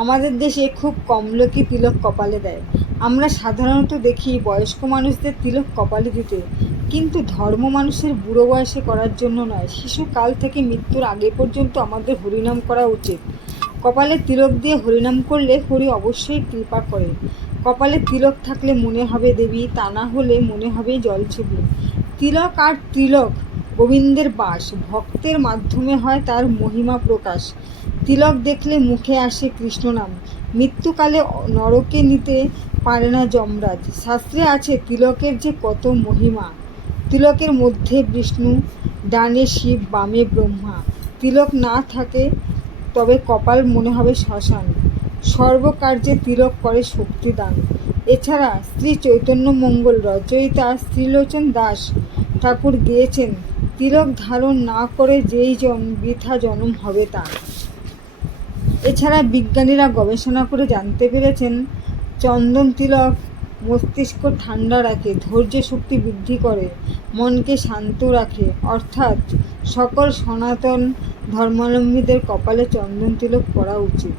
আমাদের দেশে খুব কম লোকই তিলক কপালে দেয়। আমরা সাধারণত দেখি বয়স্ক মানুষদের তিলক কপালে দিতে, কিন্তু ধর্ম মানুষের বুড়ো বয়সে করার জন্য নয়, শিশুকাল থেকে মৃত্যুর আগে পর্যন্ত আমাদের হরিনাম করা উচিত। কপালে তিলক দিয়ে হরিনাম করলে হরি অবশ্যই কৃপা করে। কপালে তিলক থাকলে মনে হবে দেবী, তা না হলে মনে হবে জলছবি। তিলক আর তিলক গোবিন্দের বাস, ভক্তের মাধ্যমে হয় তার মহিমা প্রকাশ। তিলক দেখলে মুখে আসে কৃষ্ণনাম, মৃত্যুকালে নরকে নিতে পারে না যমরাজ। শাস্ত্রে আছে তিলকের যে কত মহিমা। তিলকের মধ্যে বিষ্ণু, ডানে শিব, বামে ব্রহ্মা। তিলক না থাকে তবে কপাল মনে হবে শ্মশান। সর্বকার্যে তিলক করে শক্তিদান। এছাড়া শ্রী চৈতন্য মঙ্গল রচয়িতা শ্রীলোচন দাস ঠাকুর গেয়েছেন, তিলক ধারণ না করে যেই জন বৃথা জনম হবে তার। এছাড়া বিজ্ঞানীরা গবেষণা করে জানতে পেরেছেন, চন্দন তিলক মস্তিষ্ক ঠান্ডা রাখে, ধৈর্য শক্তি বৃদ্ধি করে, মনকে শান্ত রাখে। অর্থাৎ সকল সনাতন ধর্মাবলম্বীদের কপালে চন্দন তিলক পরা উচিত।